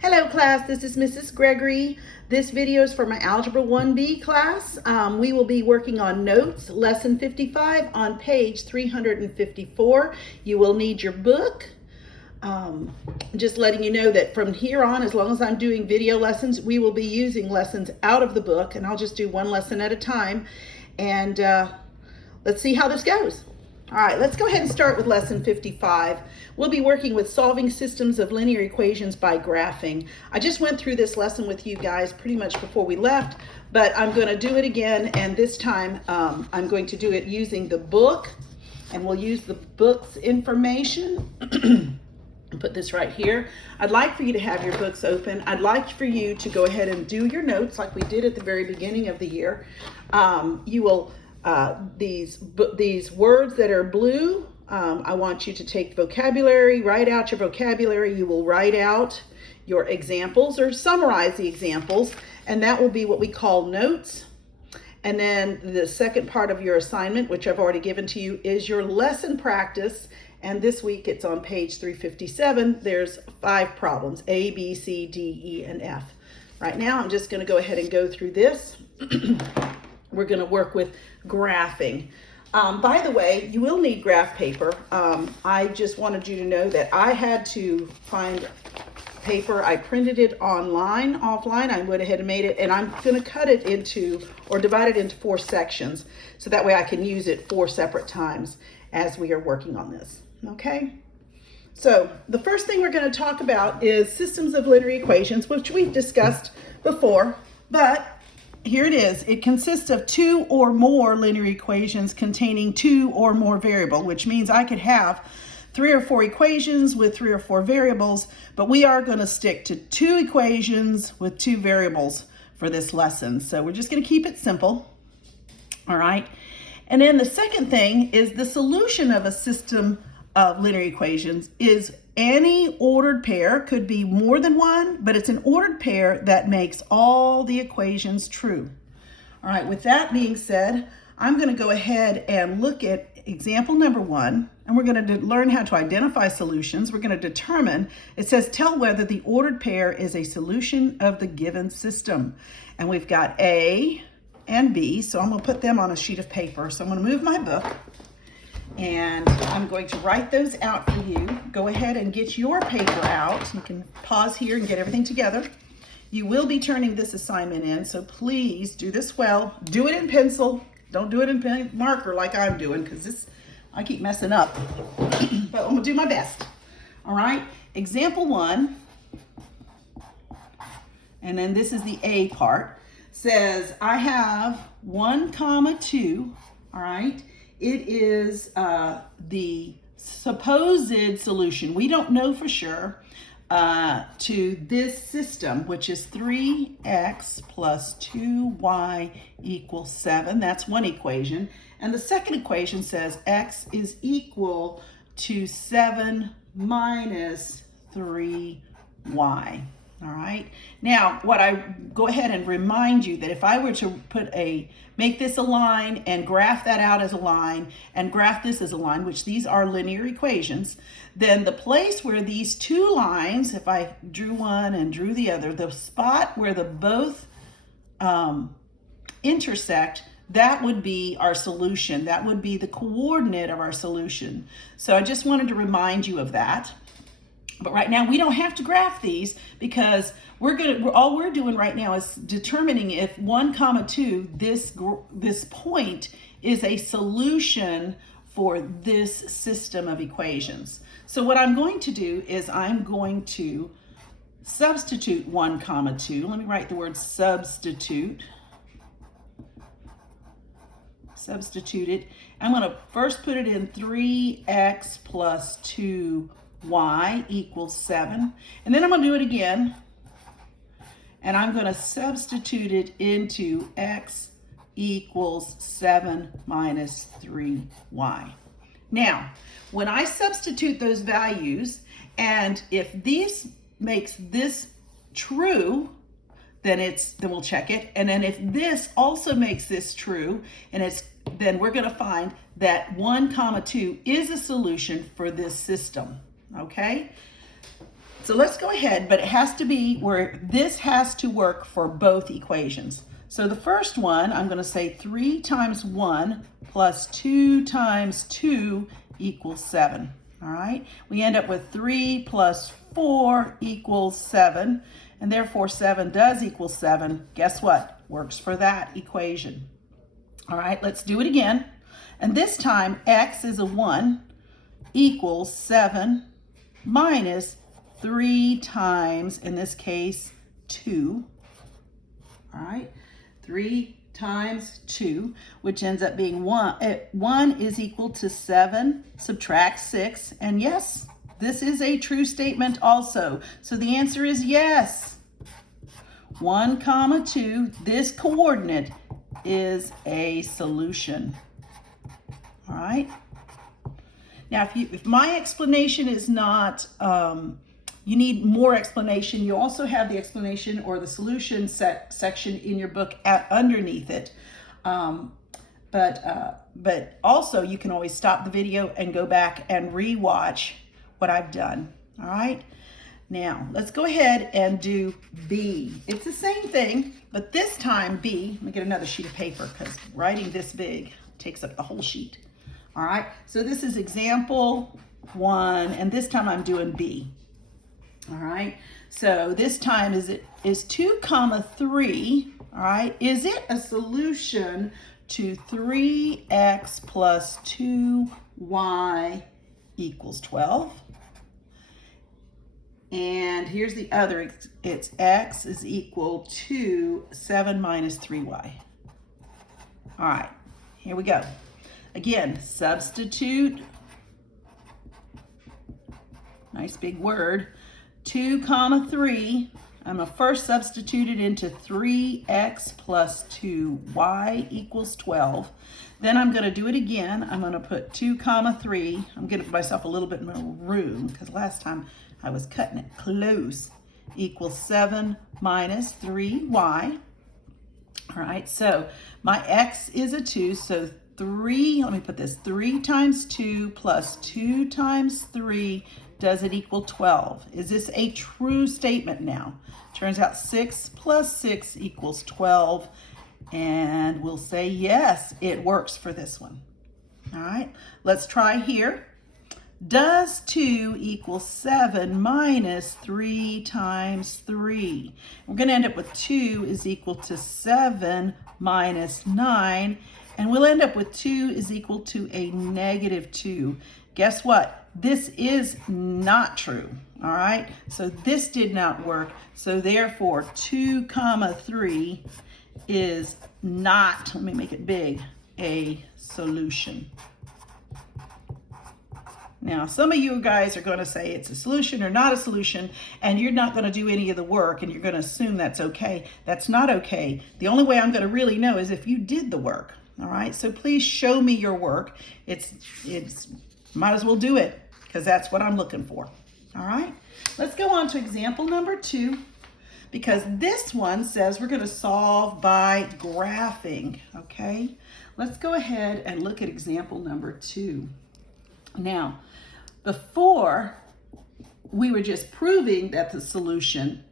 Hello class, this is Mrs. Gregory. This video is for my Algebra 1B class. We will be working on notes, lesson 55 on page 354. You will need your book. Just letting you know that from here on, as long as I'm doing video lessons, we will be using lessons out of the book, and I'll just do one lesson at a time. And let's see how this goes. All right, let's go ahead and start with lesson 55. We'll be working with solving systems of linear equations by graphing. I just went through this lesson with you guys pretty much before we left, but I'm going to do it again, and this time I'm going to do it using the book, and we'll use the book's information. Put this right here. I'd like for you to have your books open. I'd like for you to go ahead and do your notes like we did at the very beginning of the year. You will these words that are blue, I want you to take vocabulary, write out your vocabulary. You will write out your examples or summarize the examples, and that will be what we call notes. And then the second part of your assignment, which I've already given to you, is your lesson practice. And this week it's on page 357. There's 5 problems, A, B, C, D, E, and F. Right now I'm just going to go ahead and go through this. We're going to work with graphing. By the way, you will need graph paper. I just wanted you to know that I had to find paper. I printed it offline. I went ahead and made it, and I'm going to cut it into, or divide it into 4 sections, so that way I can use it 4 separate times as we are working on this. Okay? So the first thing we're going to talk about is systems of linear equations, which we've discussed before, but here it is. It consists of 2 or more linear equations containing 2 or more variables, which means I could have 3 or 4 equations with 3 or 4 variables, but we are going to stick to 2 equations with 2 variables for this lesson. So we're just going to keep it simple. All right. And then the second thing is the solution of a system of linear equations is any ordered pair. Could be more than one, but it's an ordered pair that makes all the equations true. All right, with that being said, I'm going to go ahead and look at example number 1, and we're going to learn how to identify solutions. We're going to determine, it says, tell whether the ordered pair is a solution of the given system. And we've got A and B, so I'm going to put them on a sheet of paper. So I'm going to move my book, and I'm going to write those out for you. Go ahead and get your paper out. You can pause here and get everything together. You will be turning this assignment in, so please do this well. Do it in pencil. Don't do it in pen marker like I'm doing, because I keep messing up. But I'm going to do my best. All right, example 1, and then this is the A part, says I have 1, 2, all right? It is the supposed solution. We don't know for sure to this system, which is 3x plus 2y equals 7. That's one equation. And the second equation says x is equal to 7 minus 3y. All right. Now, what I go ahead and remind you that if I were to make this a line and graph that out as a line and graph this as a line, which these are linear equations, then the place where these 2 lines, if I drew one and drew the other, the spot where the both intersect, that would be our solution. That would be the coordinate of our solution. So I just wanted to remind you of that. But right now we don't have to graph these, because all we're doing right now is determining if 1, 2, this point is a solution for this system of equations. So what I'm going to do is I'm going to substitute 1, 2. Let me write the word substitute. Substitute it. I'm going to first put it in 3x plus 2y equals 7. And then I'm going to do it again. And I'm going to substitute it into x equals 7 minus 3y. Now, when I substitute those values, and if this makes this true, then we'll check it. And then if this also makes this true, and then we're going to find that 1, 2 is a solution for this system. Okay? So let's go ahead, but it has to be where this has to work for both equations. So the first one, I'm going to say 3 times 1 plus 2 times 2 equals 7. All right, we end up with 3 plus 4 equals 7, and therefore 7 does equal 7. Guess what? Works for that equation. All right, let's do it again. And this time, x is a 1 equals 7 minus 3 times, in this case, 2. All right, 3 times 2, which ends up being 1. 1 is equal to 7, subtract 6, and yes, this is a true statement also. So the answer is yes. 1 comma 2, this coordinate is a solution. All right. Now, if my explanation is not, you need more explanation, you also have the explanation or the solution section in your book underneath it. But also you can always stop the video and go back and re-watch what I've done. All right. Now, let's go ahead and do B. It's the same thing, but this time B, let me get another sheet of paper because writing this big takes up the whole sheet. All right, so this is example 1, and this time I'm doing B. All right, so this time is 2 comma 3, all right? Is it a solution to 3x plus 2y equals 12? And here's the other, it's x is equal to 7 minus 3y. All right, here we go. Again, substitute, nice big word, 2 comma 3. I'm going to first substitute it into 3x plus 2y equals 12. Then I'm going to do it again. I'm going to put 2 comma 3. I'm going to give myself a little bit more room because last time I was cutting it close, equals 7 minus 3y. All right, so my x is a 2, so 3, let me put this, 3 times 2 plus 2 times 3, does it equal 12? Is this a true statement now? Turns out 6 plus 6 equals 12, and we'll say yes, it works for this one. All right, let's try here. Does 2 equal 7 minus 3 times 3? We're going to end up with 2 is equal to 7 minus 9, and we'll end up with 2 is equal to a negative 2. Guess what? This is not true, all right? So this did not work, so therefore 2 comma 3 is not, let me make it big, a solution. Now, some of you guys are going to say it's a solution or not a solution, and you're not going to do any of the work, and you're going to assume that's okay. That's not okay. The only way I'm going to really know is if you did the work, all right? So please show me your work. It's might as well do it because that's what I'm looking for, all right? Let's go on to example number 2 because this one says we're going to solve by graphing, okay? Let's go ahead and look at example number 2. Now, before, we were just proving that the solution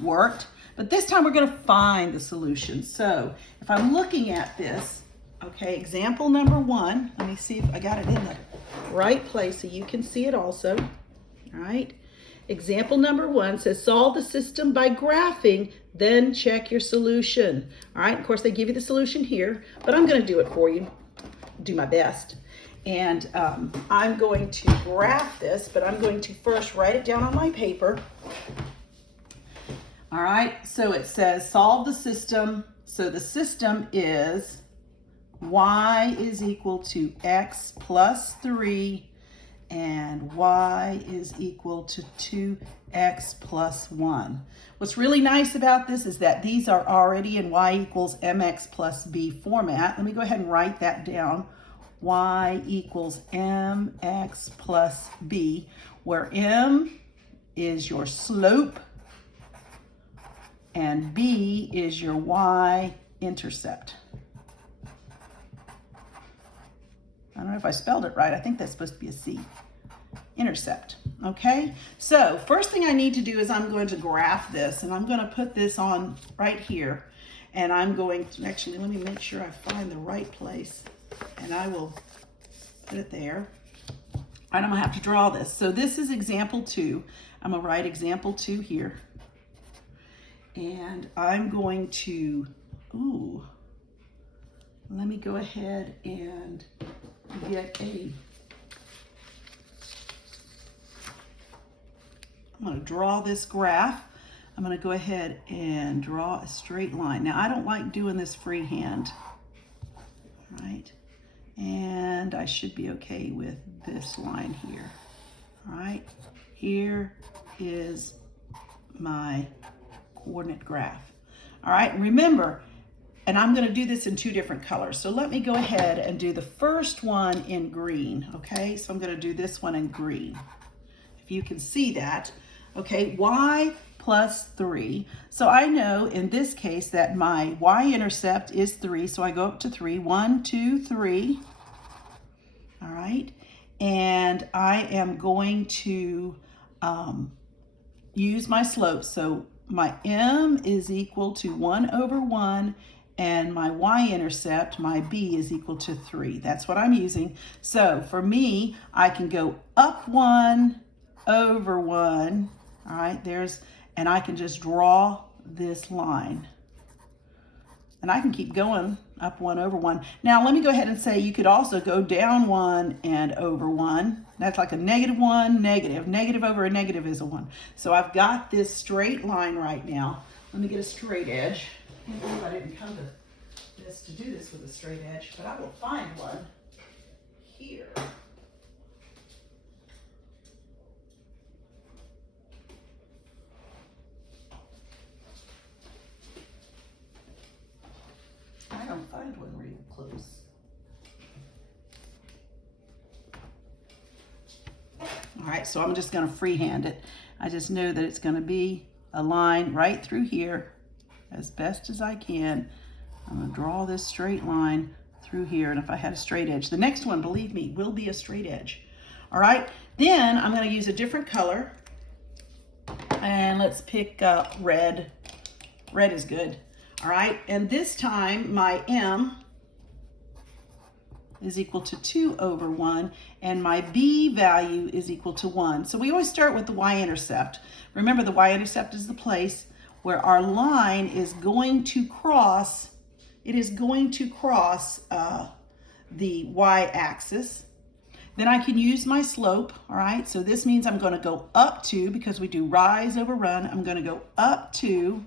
worked, but this time we're going to find the solution. So if I'm looking at this, okay, example number 1, let me see if I got it in the right place so you can see it also. All right, example number 1 says solve the system by graphing, then check your solution. All right, of course they give you the solution here, but I'm going to do it for you, do my best. And I'm going to graph this, but I'm going to first write it down on my paper. All right, so it says solve the system. So the system is y is equal to x plus 3 and y is equal to 2x plus 1. What's really nice about this is that these are already in y equals mx plus b format. Let me go ahead and write that down. Y equals mx plus b, where m is your slope and b is your y-intercept. I don't know if I spelled it right. I think that's supposed to be a C. y-intercept. Okay, so first thing I need to do is I'm going to graph this, and I'm going to put this on right here, and I'm going to, actually, let me make sure I find the right place, and I will put it there. All right, I'm going to have to draw this. So this is example 2. I'm going to write example 2 here, and I'm going to, let me go ahead and get I'm going to draw this graph. I'm going to go ahead and draw a straight line. Now, I don't like doing this freehand, right? And I should be okay with this line here, all right? Here is my coordinate graph, all right? Remember, and I'm going to do this in 2 different colors. So let me go ahead and do the first one in green, okay? So I'm going to do this one in green. If you can see that. Okay, y plus 3. So I know in this case that my y-intercept is 3. So I go up to 3. 1, 2, 3. All right. And I am going to use my slope. So my m is equal to 1 over 1. And my y-intercept, my b, is equal to 3. That's what I'm using. So for me, I can go up 1 over 1. All right, and I can just draw this line. And I can keep going up 1 over 1. Now, let me go ahead and say you could also go down 1 and over 1. That's like a -1, negative. Negative over a negative is a 1. So I've got this straight line right now. Let me get a straight edge. I can't believe I didn't come to this to do this with a straight edge, but I will find one here. I don't find one real close. All right, so I'm just going to freehand it. I just know that it's going to be a line right through here as best as I can. I'm going to draw this straight line through here, and if I had a straight edge, the next one, believe me, will be a straight edge. All right, then I'm going to use a different color, and let's pick up red. Red is good. All right, and this time my m is equal to 2 over 1, and my b value is equal to 1. So we always start with the y-intercept. Remember, the y-intercept is the place where our line is going to cross. It is going to cross the y-axis. Then I can use my slope, all right? So this means I'm going to go up to, because we do rise over run, I'm going to go up to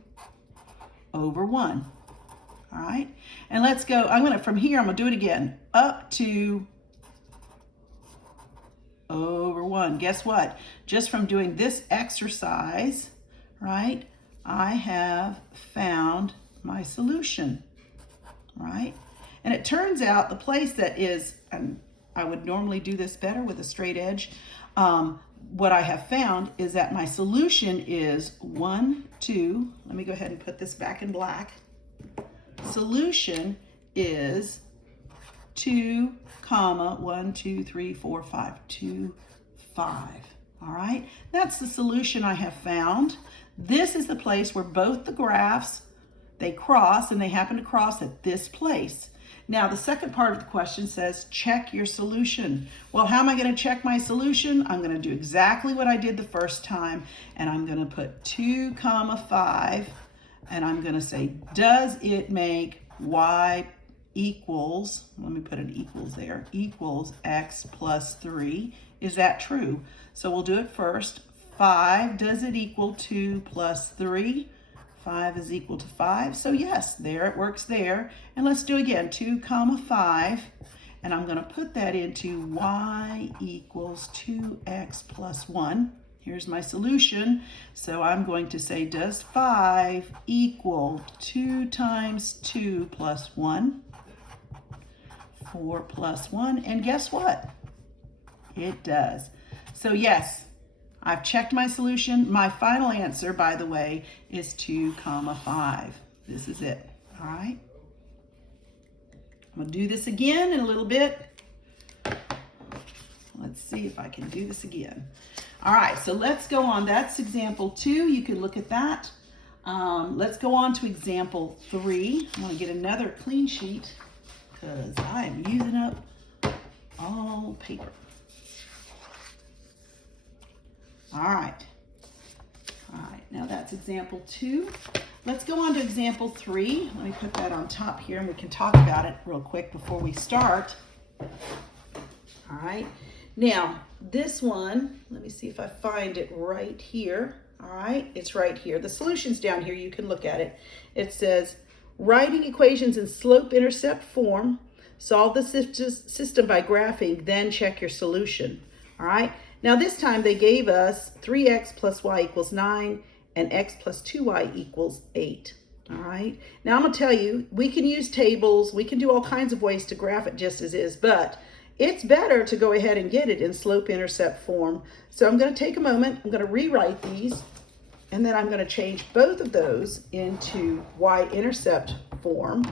over 1. All right, and let's go. From here, I'm gonna do it again. Up to over 1. Guess what? Just from doing this exercise, right, I have found my solution, right? And it turns out the place that is, and I would normally do this better with a straight edge, what I have found is that my solution is 1, 2, let me go ahead and put this back in black. Solution is 2, 1, 2, 3, 4, 5, 2, 5. All right, that's the solution I have found. This is the place where both the graphs, they cross, and they happen to cross at this place. Now, the second part of the question says, check your solution. Well, how am I going to check my solution? I'm going to do exactly what I did the first time, and I'm going to put 2, 5, and I'm going to say, does it make y equals, let me put an equals there, equals x plus 3. Is that true? So we'll do it first. 5, does it equal 2 plus 3? 5 is equal to 5. So yes, there it works there. And let's do again, 2, 5. And I'm going to put that into y equals 2x plus 1. Here's my solution. So I'm going to say, does 5 equal 2 times 2 plus 1? 4 plus 1. And guess what? It does. So yes, I've checked my solution. My final answer, by the way, is 2, 5. This is it. All right. I'm going to do this again in a little bit. Let's see if I can do this again. All right, so let's go on. That's example 2. You can look at that. Let's go on to example 3. I'm going to get another clean sheet because I am using up all paper. All right. All right, now that's example 2. Let's go on to example 3. Let me put that on top here and we can talk about it real quick before we start. All right, now this one, let me see if I find it right here. All right, it's right here. The solution's down here. You can look at it. It says, writing equations in slope-intercept form, solve the system by graphing, then check your solution. All right, now this time they gave us 3x plus y equals 9 and x plus 2y equals 8. All right, now I'm going to tell you, we can use tables. We can do all kinds of ways to graph it just as is, but it's better to go ahead and get it in slope-intercept form. So I'm going to take a moment, I'm going to rewrite these, and then I'm going to change both of those into y-intercept form,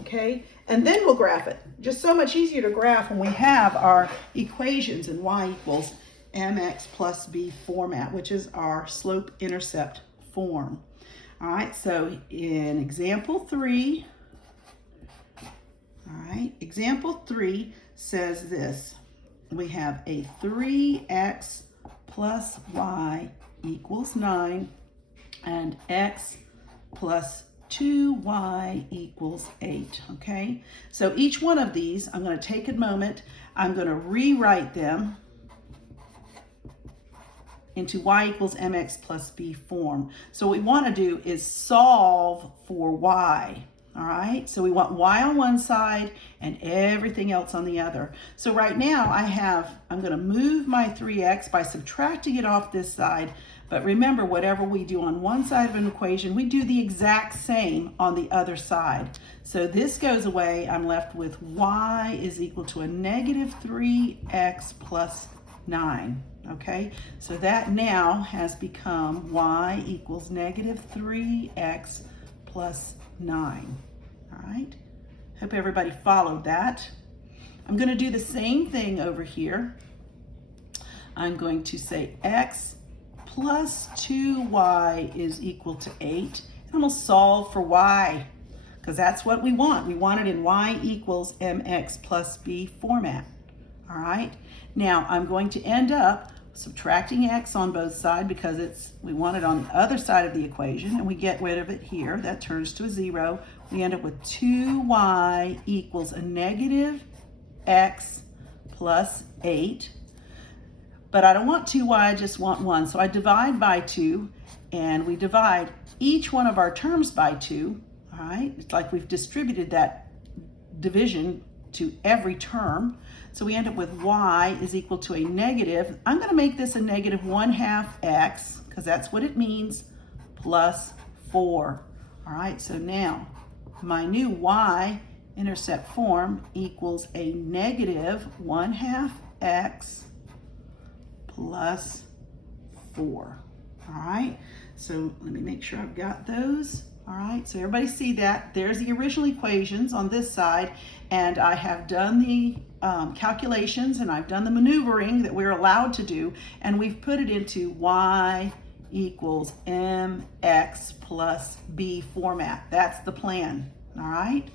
okay? And then we'll graph it. Just so much easier to graph when we have our equations in y equals mx plus b format, which is our slope-intercept form. All right, so in example 3, all right, example 3 says this. We have a 3x plus y equals 9 and x plus 2y equals 8, okay? So each one of these, I'm going to take a moment, I'm going to rewrite them into y equals mx plus b form. So what we want to do is solve for y. All right, so we want y on one side and everything else on the other. So right now I'm going to move my 3x by subtracting it off this side. But remember, whatever we do on one side of an equation, we do the exact same on the other side. So this goes away. I'm left with y is equal to a negative 3x plus 9. Okay, so that now has become y equals negative 3x plus 9. All right, hope everybody followed that. I'm going to do the same thing over here. I'm going to say x plus 2y is equal to 8. And I'm going to solve for y because that's what we want. We want it in y equals mx plus b format. All right, now I'm going to end up subtracting x on both sides because we want it on the other side of the equation, and we get rid of it here. That turns to a 0. We end up with 2y equals a negative x plus 8. But I don't want 2y, I just want 1. So I divide by 2, and we divide each one of our terms by 2. All right, it's like we've distributed that division to every term. So we end up with y is equal to a negative. I'm going to make this a negative 1/2 x because that's what it means, plus 4. All right, so now my new y-intercept form equals a negative 1/2 x plus 4. All right, so let me make sure I've got those. All right, so everybody see that? There's the original equations on this side, and I have done the calculations and I've done the maneuvering that we're allowed to do, and we've put it into y equals mx plus b format. That's the plan, all right?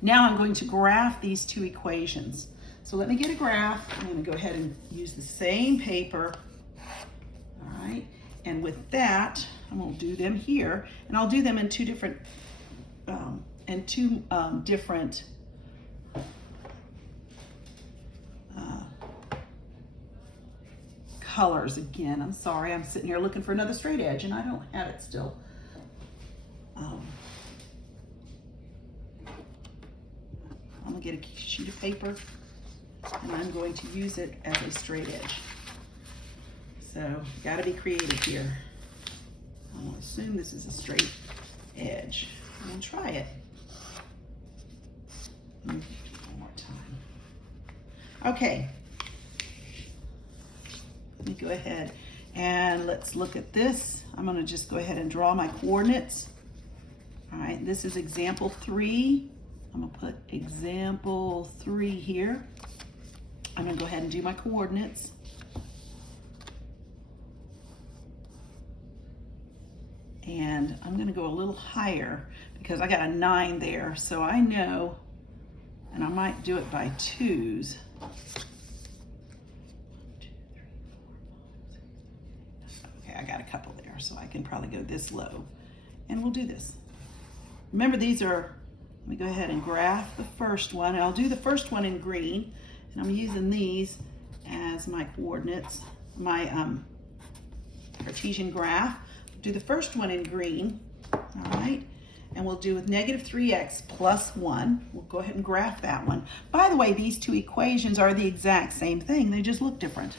Now I'm going to graph these two equations. So let me get a graph. I'm going to go ahead and use the same paper, all right? And with that, I'm going to do them here, and I'll do them in two different colors again. I'm sorry, I'm sitting here looking for another straight edge, and I don't have it still. I'm going to get a sheet of paper, and I'm going to use it as a straight edge. So, got to be creative here. I'm going to assume this is a straight edge. I'm going to try it. One more time. Okay. Let me go ahead and let's look at this. I'm going to just go ahead and draw my coordinates. All right, this is example 3. I'm going to put example 3 here. I'm going to go ahead and do my coordinates. And I'm going to go a little higher because I got a 9 there. So I know, and I might do it by 2s. 1, 2, 3, 4, 5, 6. Okay, I got a couple there, so I can probably go this low. And we'll do this. Remember, these are, let me go ahead and graph the first one. And I'll do the first one in green. And I'm using these as my coordinates, my Cartesian graph. Do the first one in green, all right? And we'll do with negative 3x plus 1. We'll go ahead and graph that one. By the way, these two equations are the exact same thing. They just look different,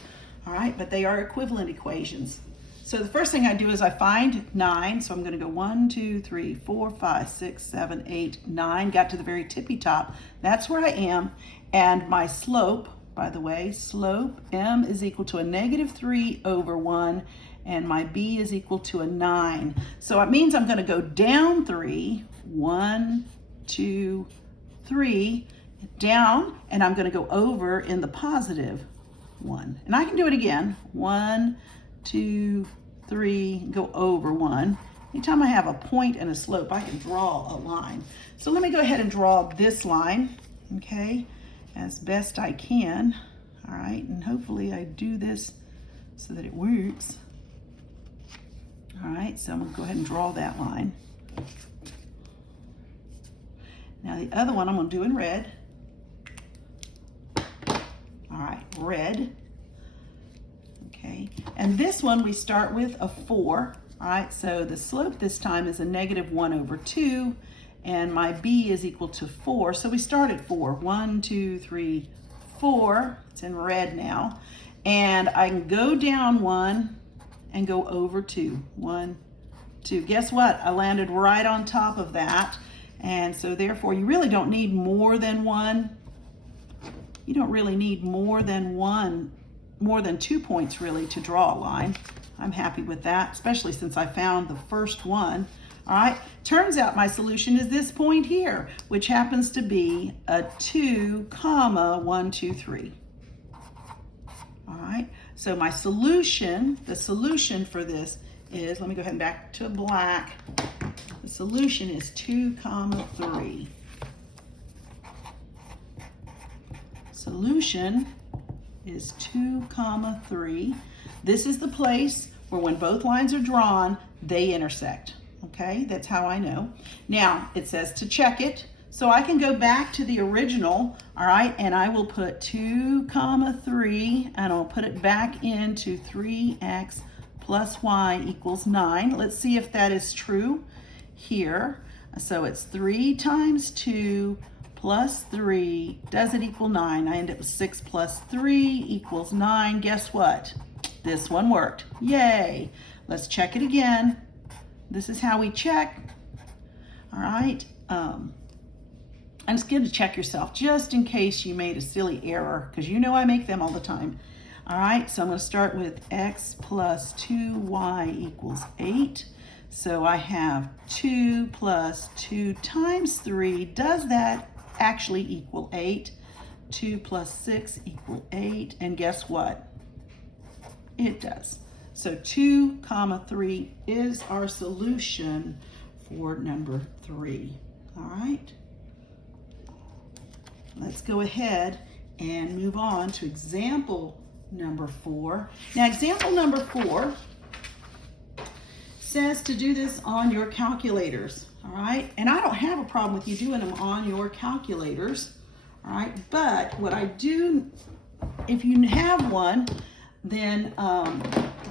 all right? But they are equivalent equations. So the first thing I do is I find 9. So I'm going to go 1, 2, 3, 4, 5, 6, 7, 8, 9. Got to the very tippy top. That's where I am. And my slope, by the way, slope, m is equal to a negative 3 over 1. And my b is equal to a 9. So it means I'm going to go down 3, 1, 2, 3, down, and I'm going to go over in the positive 1. And I can do it again. 1, 2, 3, go over 1. Anytime I have a point and a slope, I can draw a line. So let me go ahead and draw this line, okay, as best I can. All right, and hopefully I do this so that it works. All right, so I'm going to go ahead and draw that line. Now the other one I'm going to do in red. All right, red. Okay, and this one we start with a 4. All right, so the slope this time is a negative 1 over 2, and my b is equal to 4. So we start at 4. 1, 2, 3, 4. It's in red now. And I can go down 1 and go over 2. 1, 2. Guess what? I landed right on top of that. And so therefore you really don't need more than 1. You don't really need more than 2 points really to draw a line. I'm happy with that, especially since I found the first one. All right, turns out my solution is this point here, which happens to be a 2, 1, 2, 3. All right, so my solution, the solution for this is, let me go ahead and back to black. The solution is 2, 3. Solution is 2, 3. This is the place where when both lines are drawn, they intersect. Okay, that's how I know. Now, it says to check it. So I can go back to the original, all right, and I will put 2, 3, and I'll put it back into 3x plus y equals 9. Let's see if that is true here. So it's 3 times 2 plus 3. Does it equal 9? I end up with 6 plus 3 equals 9. Guess what? This one worked. Yay. Let's check it again. This is how we check. All right. And it's good to check yourself just in case you made a silly error, because you know I make them all the time. All right, so I'm going to start with x plus 2y equals 8. So I have 2 plus 2 times 3. Does that actually equal 8? 2 plus 6 equal 8. And guess what? It does. So 2, 3 is our solution for number 3. All right. Let's go ahead and move on to example number 4. Now, example number 4 says to do this on your calculators, all right? And I don't have a problem with you doing them on your calculators, all right? But what I do, if you have one, then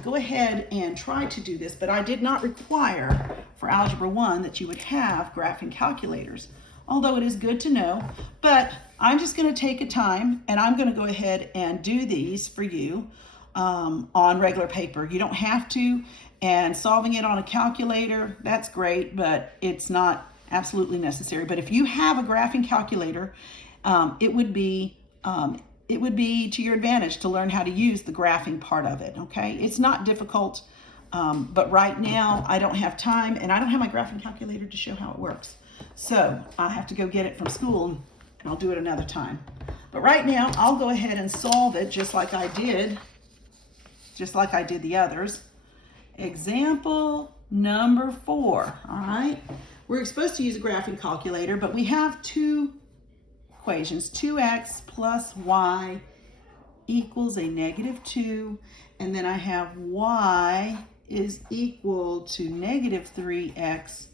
go ahead and try to do this. But I did not require for Algebra 1 that you would have graphing calculators, although it is good to know. But I'm just going to take a time and I'm going to go ahead and do these for you on regular paper. You don't have to, and solving it on a calculator, that's great, but it's not absolutely necessary. But if you have a graphing calculator, it would be to your advantage to learn how to use the graphing part of it, okay? It's not difficult, but right now I don't have time and I don't have my graphing calculator to show how it works. So I have to go get it from school and I'll do it another time. But right now, I'll go ahead and solve it just like I did the others. Example number 4, all right? We're supposed to use a graphing calculator, but we have two equations, 2x plus y equals a -2, and then I have y is equal to -3x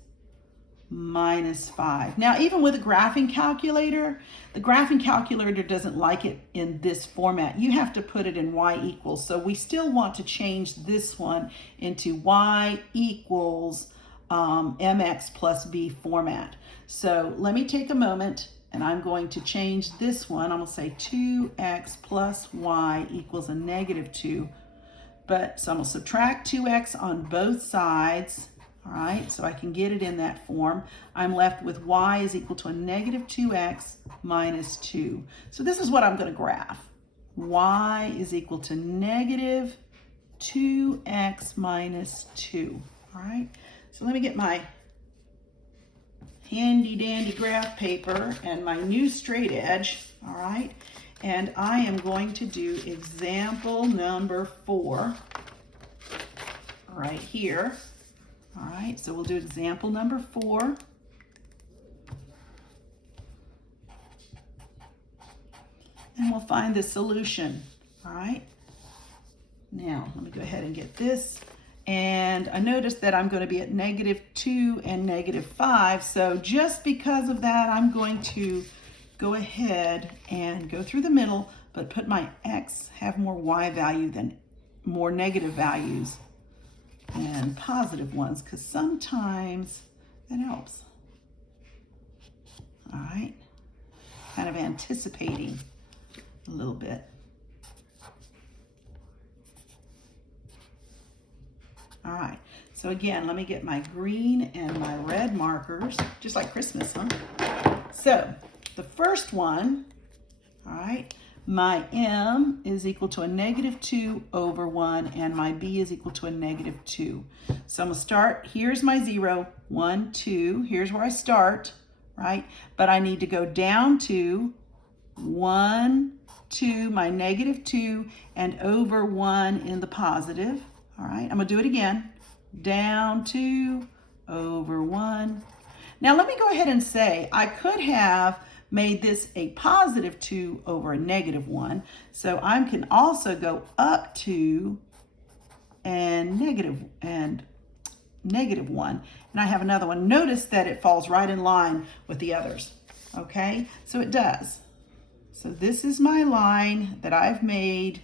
minus 5. Now, even with a graphing calculator, the graphing calculator doesn't like it in this format. You have to put it in y equals. So we still want to change this one into y equals mx plus b format. So let me take a moment and I'm going to change this one. I'm going to say 2x plus y equals a -2. So I'm going to subtract 2x on both sides. All right, so I can get it in that form. I'm left with y is equal to a -2x minus 2. So this is what I'm going to graph. Y is equal to -2x minus 2. All right, so let me get my handy dandy graph paper and my new straight edge. All right, and I am going to do example number 4 right here. All right, so we'll do example number 4. And we'll find the solution. All right. Now, let me go ahead and get this. And I noticed that I'm going to be at -2 and -5. So just because of that, I'm going to go ahead and go through the middle, but put my x, have more y value than more negative values and positive ones, because sometimes that helps. All right, kind of anticipating a little bit. All right, so again, let me get my green and my red markers, just like Christmas, huh? So the first one, all right, my m is equal to a -2 over 1, and my b is equal to a -2. So I'm going to start, here's my 0, 1, 2, here's where I start, right? But I need to go down to 1, 2, my -2, and over 1 in the positive. All right, I'm going to do it again. Down 2, over 1. Now let me go ahead and say I could have made this a +2 over a -1. So I can also go up 2 and -1. And I have another one. Notice that it falls right in line with the others. Okay, so it does. So this is my line that I've made.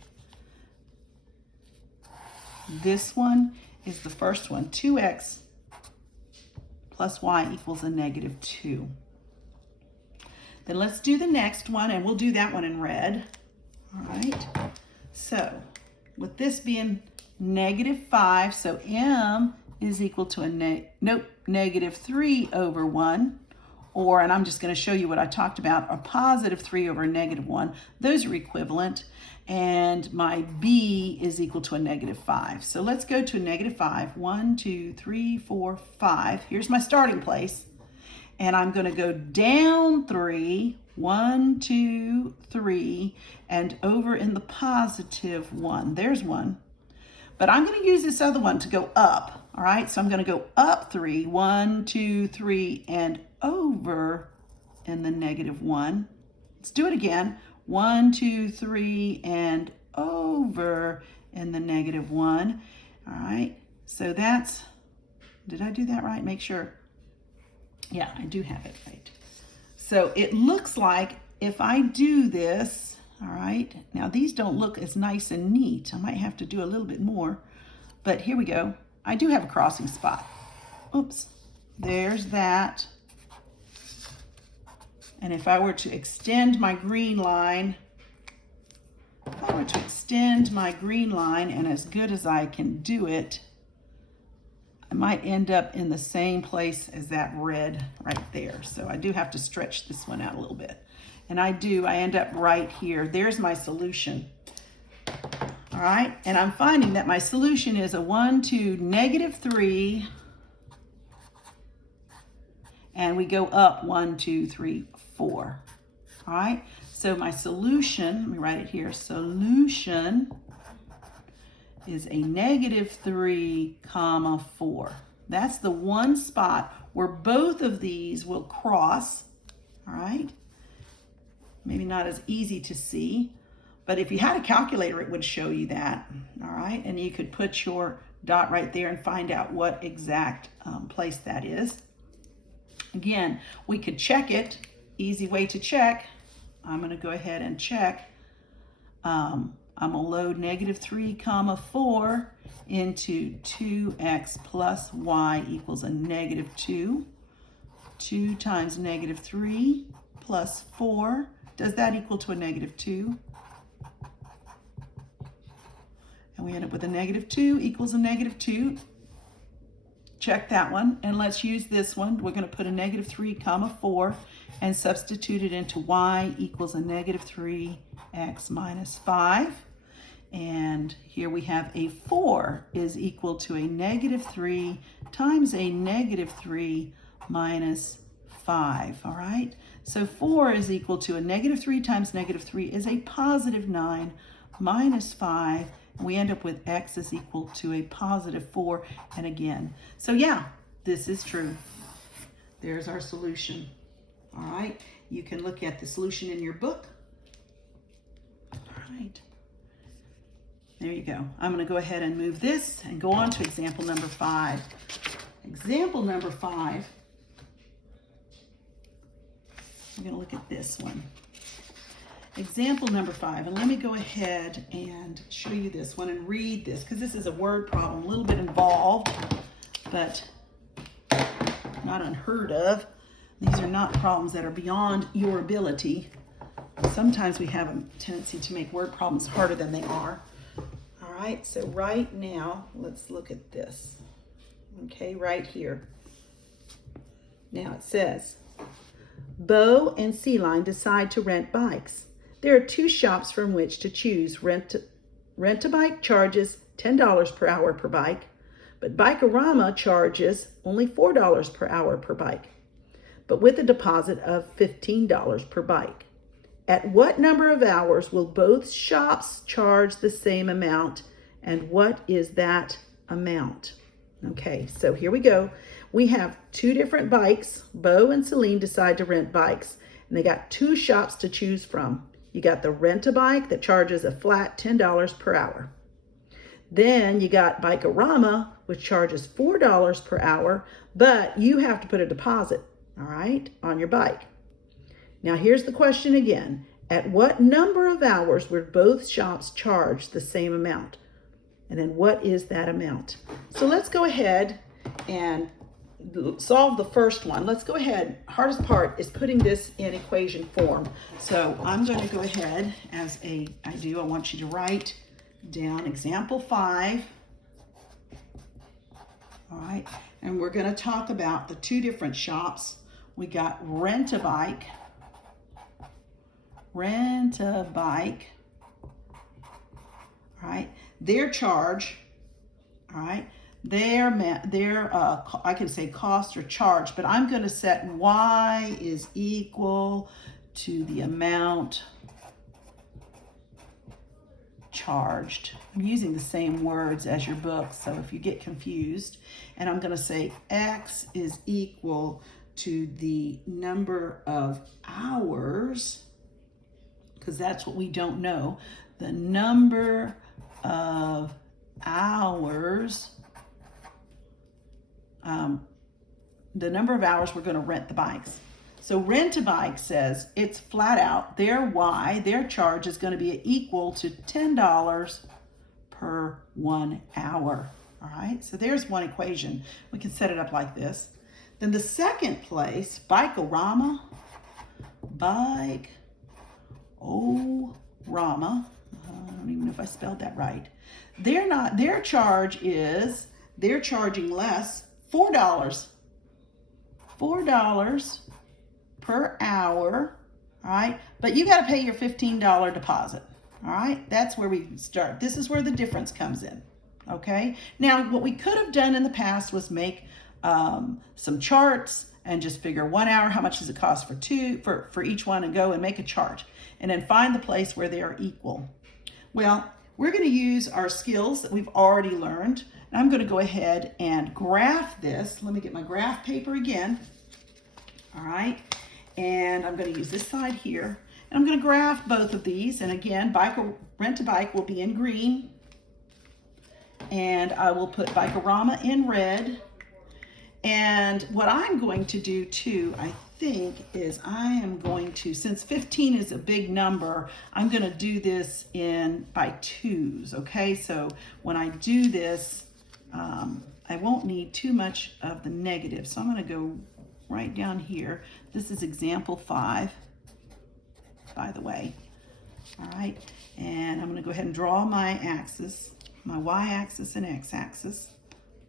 This one is the first one, 2x plus y equals a -2. Then let's do the next one, and we'll do that one in red. All right, so with this being -5, so m is equal to a -3 over 1, or, and I'm just going to show you what I talked about, a +3 over a -1. Those are equivalent. And my b is equal to a -5. So let's go to a -5. 1, 2, 3, 4, 5. Here's my starting place. And I'm going to go down 3, 1, 2, 3, and over in the +1. There's 1. But I'm going to use this other one to go up. All right, so I'm going to go up 3, 1, 2, 3, and over in the -1. Let's do it again. 1, 2, 3, and over in the -1. All right, so that's, did I do that right? Make sure. Yeah, I do have it right. So it looks like if I do this, all right, now these don't look as nice and neat. I might have to do a little bit more, but here we go. I do have a crossing spot. Oops, there's that. And if I were to extend my green line, and as good as I can do it, I might end up in the same place as that red right there. So I do have to stretch this one out a little bit. And I end up right here. There's my solution. All right, and I'm finding that my solution is a 1, 2, -3, and we go up 1, 2, 3, 4. All right, So my solution, let me write it here, solution is a -3, 4. That's the one spot where both of these will cross, all right? Maybe not as easy to see, but if you had a calculator, it would show you that, all right? And you could put your dot right there and find out what exact place that is. Again, we could check it. Easy way to check. I'm going to go ahead and check. I'm going to load -3, 4 into 2x plus y equals a -2. 2 times -3 plus 4. Does that equal to a -2? And we end up with a -2 equals a -2. Check that one. And let's use this one. We're going to put a -3, 4 and substitute it into y equals a -3x minus 5. And here we have a 4 is equal to a -3 times a -3 minus 5, all right? So 4 is equal to a -3 times -3 is a +9 minus 5. And we end up with x is equal to a +4. And again, so yeah, this is true. There's our solution, all right? You can look at the solution in your book. All right. There you go. I'm going to go ahead and move this and go on to example number 5. Example number 5. We're going to look at this one. Example number 5. And let me go ahead and show you this one and read this because this is a word problem, a little bit involved, but not unheard of. These are not problems that are beyond your ability. Sometimes we have a tendency to make word problems harder than they are. All right, so right now, let's look at this. Okay, right here. Now it says, Bo and Celine decide to rent bikes. There are 2 shops from which to choose. Rent-A-Bike charges $10 per hour per bike, but Bike-A-Rama charges only $4 per hour per bike, but with a deposit of $15 per bike. At what number of hours will both shops charge the same amount, and what is that amount? Okay, so here we go. We have 2 different bikes. Bo and Celine decide to rent bikes, and they got 2 shops to choose from. You got the Rent-A-Bike that charges a flat $10 per hour. Then you got Bike-A-Rama, which charges $4 per hour, but you have to put a deposit, all right, on your bike. Now here's the question again. At what number of hours will both shops charge the same amount? And then what is that amount? So let's go ahead and solve the first one. Let's go ahead. Hardest part is putting this in equation form. So I'm going to go ahead, as I want you to write down example 5. All right, and we're going to talk about the 2 different shops. We got Rent-A-Bike, all right, their charge, all right, their I can say cost or charge, but I'm going to set y is equal to the amount charged. I'm using the same words as your book, so if you get confused, and I'm going to say x is equal to the number of hours, because that's what we don't know, the number of hours, we're going to rent the bikes. So Rent-A-Bike says it's flat out, their charge is going to be equal to $10 per 1 hour. All right, so there's one equation. We can set it up like this. Then the second place, Bike-A-Rama, I don't even know if I spelled that right. They're charging less, $4 per hour, all right? But you got to pay your $15 deposit, all right? That's where we start. This is where the difference comes in, okay? Now, what we could have done in the past was make some charts and just figure 1 hour, how much does it cost for each one, and go and make a chart. And then find the place where they are equal. Well, we're going to use our skills that we've already learned. And I'm going to go ahead and graph this. Let me get my graph paper again. All right. And I'm going to use this side here. And I'm going to graph both of these. And again, rent a bike will be in green. And I will put Bikorama in red. And what I'm going to do too, I think, is I am going to, since 15 is a big number, I'm going to do this by twos, okay? So when I do this, I won't need too much of the negative. So I'm going to go right down here. This is example 5, by the way. All right, and I'm going to go ahead and draw my axis, my y-axis and x-axis.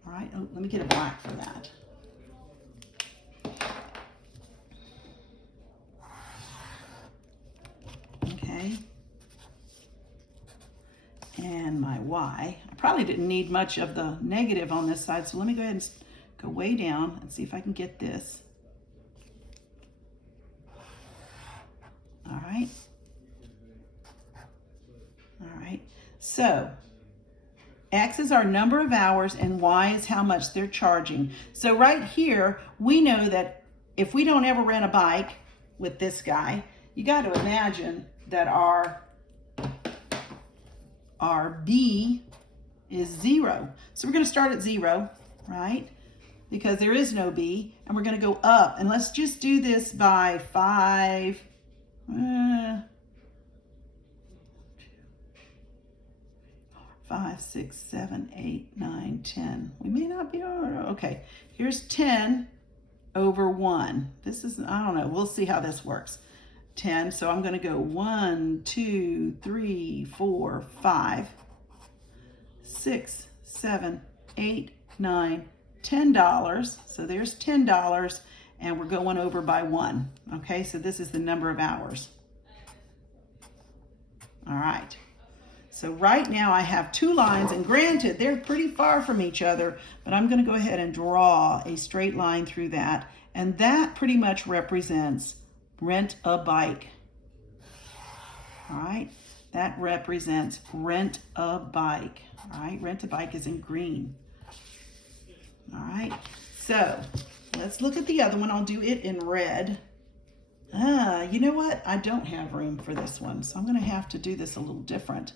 All right, oh, let me get a black for that. Okay, and my y. I probably didn't need much of the negative on this side, so let me go ahead and go way down and see if I can get this. All right. All right, so X is our number of hours and Y is how much they're charging. So right here, we know that if we don't ever rent a bike with this guy, you got to imagine that our B is 0. So we're going to start at 0, right? Because there is no B, and we're going to go up. And let's just do this by 5. 5, 6, 7, 8, 9, 10. We may not be, okay. Here's 10 over 1. This is, I don't know, we'll see how this works. 10, so I'm going to go 1, 2, 3, 4, 5, 6, 7, 8, 9, $10. So there's $10, and we're going over by 1. Okay, so this is the number of hours. All right. So right now I have 2 lines, and granted, they're pretty far from each other, but I'm going to go ahead and draw a straight line through that, and that pretty much represents rent a bike. All right, that represents rent a bike. All right, rent a bike is in green. All right, so let's look at the other one. I'll do it in red. You know what? I don't have room for this one, so I'm going to have to do this a little different.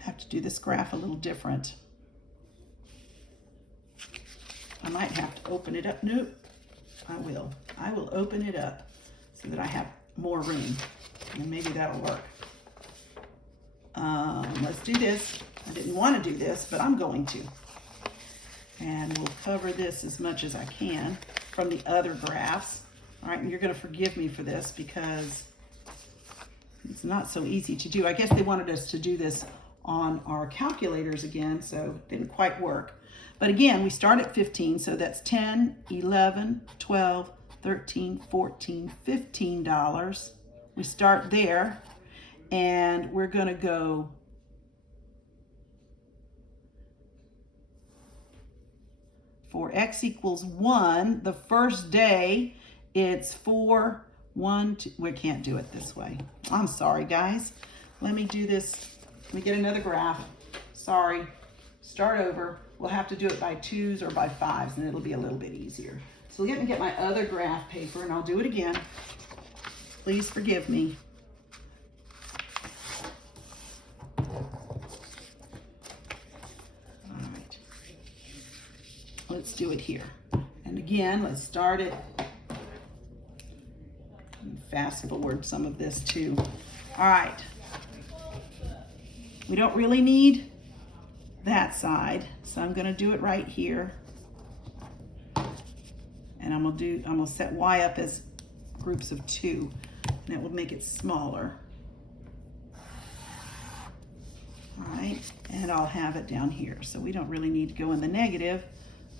Have to do this graph a little different. I might have to open it up. Nope, I will. I will open it up so that I have more room, and maybe that'll work. Let's do this. I didn't want to do this, but I'm going to. And we'll cover this as much as I can from the other graphs. All right, and you're going to forgive me for this because it's not so easy to do. I guess they wanted us to do this on our calculators again, so it didn't quite work. But again, we start at 15, so that's 10, 11, 12, 13, 14, $15. We start there, and we're going to go for X equals 1. The first day, it's 4, 1, 2. We can't do it this way. I'm sorry, guys. Let me do this. Let me get another graph. Sorry. Start over. We'll have to do it by 2s or by 5s, and it'll be a little bit easier. So let me get my other graph paper, and I'll do it again. Please forgive me. All right. Let's do it here. And again, let's start it. Fast forward some of this too. All right. We don't really need that side, so I'm going to do it right here. And I'm going to set Y up as groups of 2, and that will make it smaller. All right, and I'll have it down here. So we don't really need to go in the negative.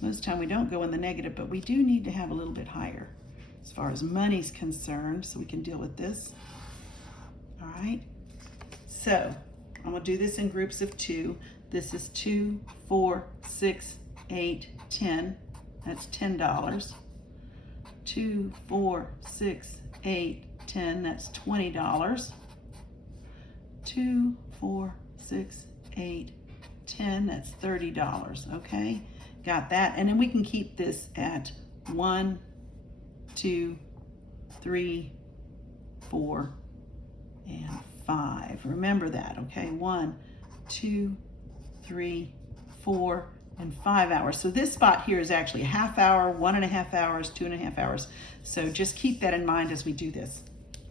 Most of the time we don't go in the negative, but we do need to have a little bit higher as far as money's concerned, so we can deal with this. All right, so I'm gonna do this in groups of 2. This is 2, 4, 6, 8, 10. That's $10. 2, 4, 6, 8, 10, that's $20. 2, 4, 6, 8, 10, that's $30, okay? Got that, and then we can keep this at 1, 2, 3, 4, and 5. Remember that, okay? 1, 2, 3, 4, and 5 hours. So this spot here is actually a half hour, 1.5 hours, 2.5 hours. So just keep that in mind as we do this.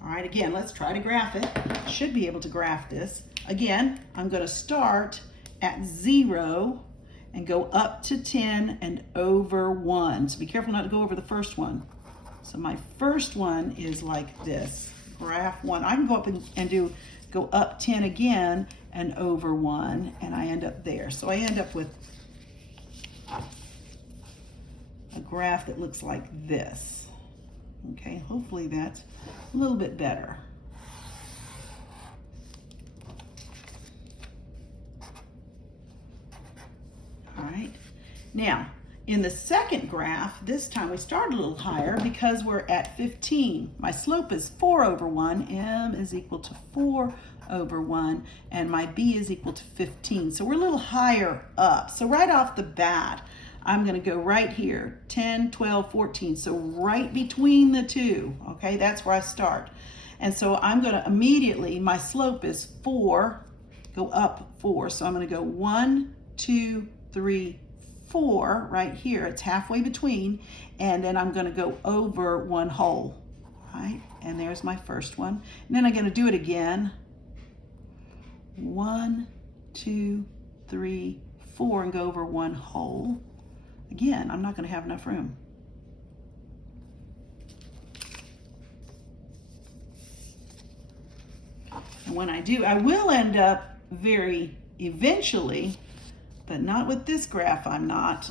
All right, again, let's try to graph it. Should be able to graph this. Again, I'm going to start at 0 and go up to 10 and over 1. So be careful not to go over the first one. So my first one is like this, graph 1. I can go up and go up 10 again and over 1, and I end up there. So I end up with a graph that looks like this. Okay, hopefully that's a little bit better. All right, now in the second graph, this time we start a little higher because we're at 15. My slope is 4 over 1, m is equal to 4 over 1, and my b is equal to 15. So we're a little higher up. So right off the bat, I'm going to go right here, 10, 12, 14. So right between the two, okay, that's where I start. And so I'm going to immediately, my slope is 4, go up 4. So I'm going to go 1, 2, 3, 4 right here. It's halfway between. And then I'm going to go over 1 whole, right? And there's my first one. And then I'm going to do it again. 1, 2, 3, 4, and go over 1 whole. Again, I'm not going to have enough room. And when I do, I will end up very eventually, but not with this graph, I'm not.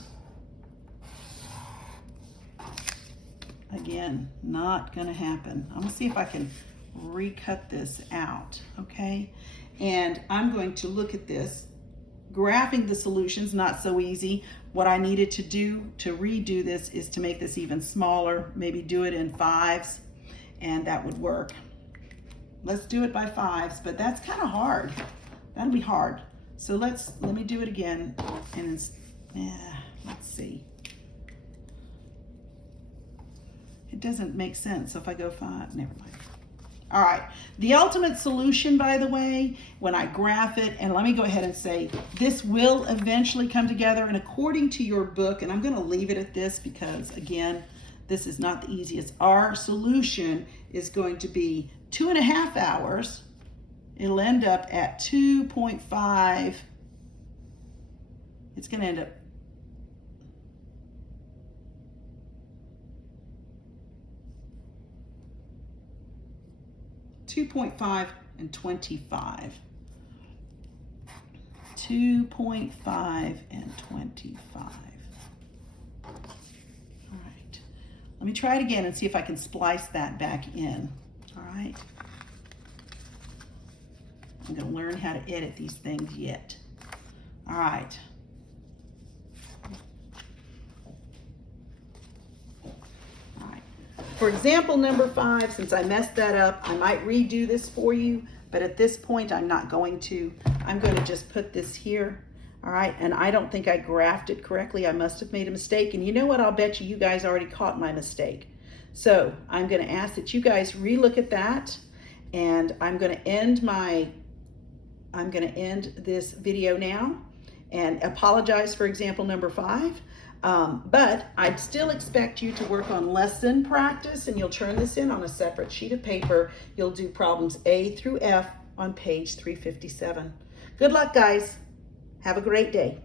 Again, not going to happen. I'm going to see if I can recut this out, okay? And I'm going to look at this. Graphing the solutions, not so easy. What I needed to do to redo this is to make this even smaller, maybe do it in 5s, and that would work. Let's do it by 5s, but that's kind of hard. That'll be hard. So let me do it again, and let's see. It doesn't make sense. So if I go 5, never mind. All right, the ultimate solution, by the way, when I graph it, and let me go ahead and say, this will eventually come together, and according to your book, and I'm going to leave it at this because, again, this is not the easiest. Our solution is going to be 2.5 hours. It'll end up at 2.5. It's going to end up 2.5 and 25. 2.5 and 25. All right. Let me try it again and see if I can splice that back in. All right. I'm going to learn how to edit these things yet. All right. For example number 5, since I messed that up, I might redo this for you, but at this point I'm not going to. I'm going to just put this here, all right? And I don't think I graphed it correctly. I must have made a mistake, and you know what? I'll bet you guys already caught my mistake. So I'm going to ask that you guys relook at that, and I'm going to end this video now and apologize for example number 5. But I'd still expect you to work on lesson practice, and you'll turn this in on a separate sheet of paper. You'll do problems A through F on page 357. Good luck, guys. Have a great day.